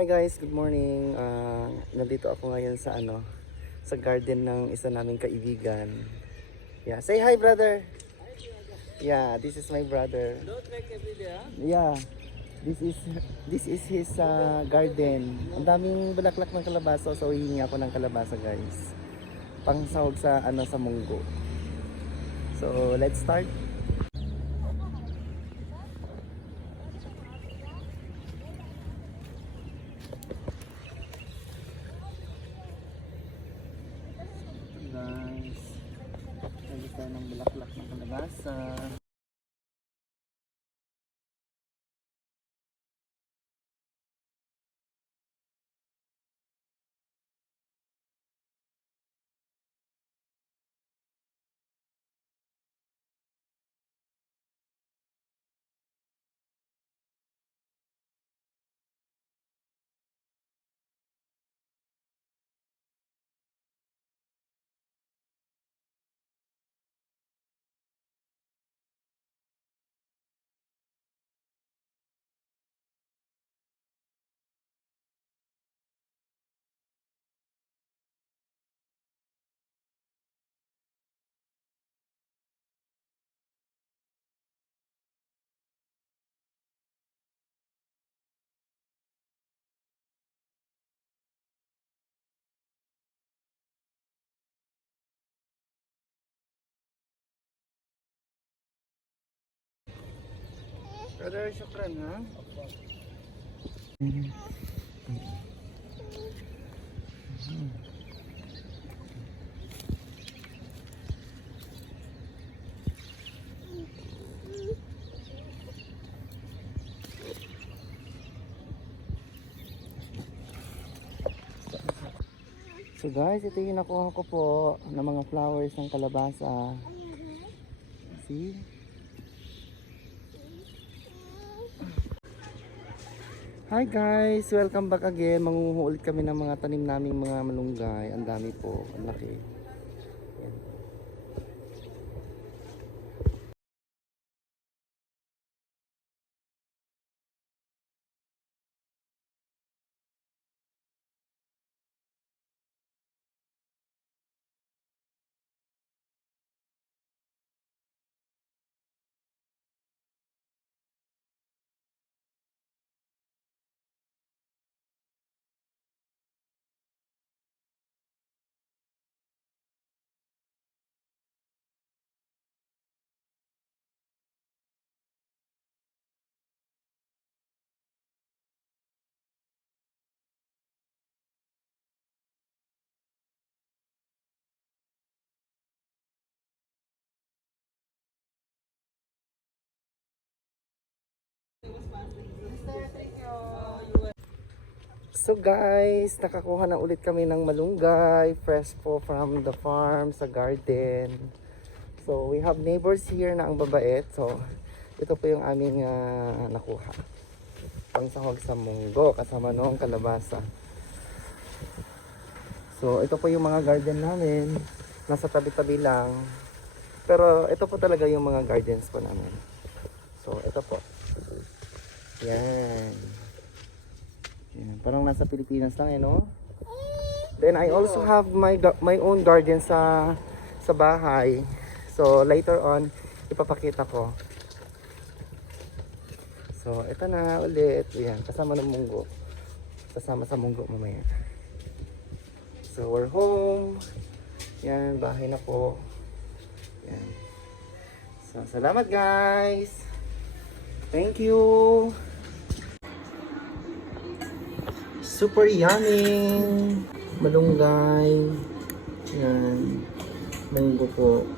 Hi guys, good morning. Nandito ako ngayon sa sa garden ng isa naming kaibigan. Yeah, say hi brother. Yeah, this is my brother. Yeah. This is his garden. Ang daming bulaklak ng kalabasa, so hihingi ako ng kalabasa, guys. Pangsahog sa sa munggo. So, let's start. Guys, lagyan tayo ng bulaklak ng kalabasa. Brother, syukran ha. So guys, ito yung nakuha ko po ng mga flowers ng kalabasa. See? Hi guys! Welcome back again. Mangunguha ulit kami ng mga tanim naming mga malunggay. Ang dami po. Ang laki. Yan. So guys, nakakuha na ulit kami ng malunggay, fresh po from the farm sa garden. So we have neighbors here na ang babait. So ito po yung aming nakuha. Pangsahog sa munggo kasama noong kalabasa. So ito po yung mga garden namin. Nasa tabi-tabi lang. Pero ito po talaga yung mga gardens po namin. So ito po. Yan. Yan. Parang nasa Pilipinas lang no? Then I also have my own garden sa bahay. So later on ipapakita ko. So ito na ulit. Yan, kasama ng munggo. Kasama sa munggo mamaya. So we're home. Yan, bahay na po. Yan. So salamat guys. Thank you. Super yummy. Malunggay. Yan. Munggo po.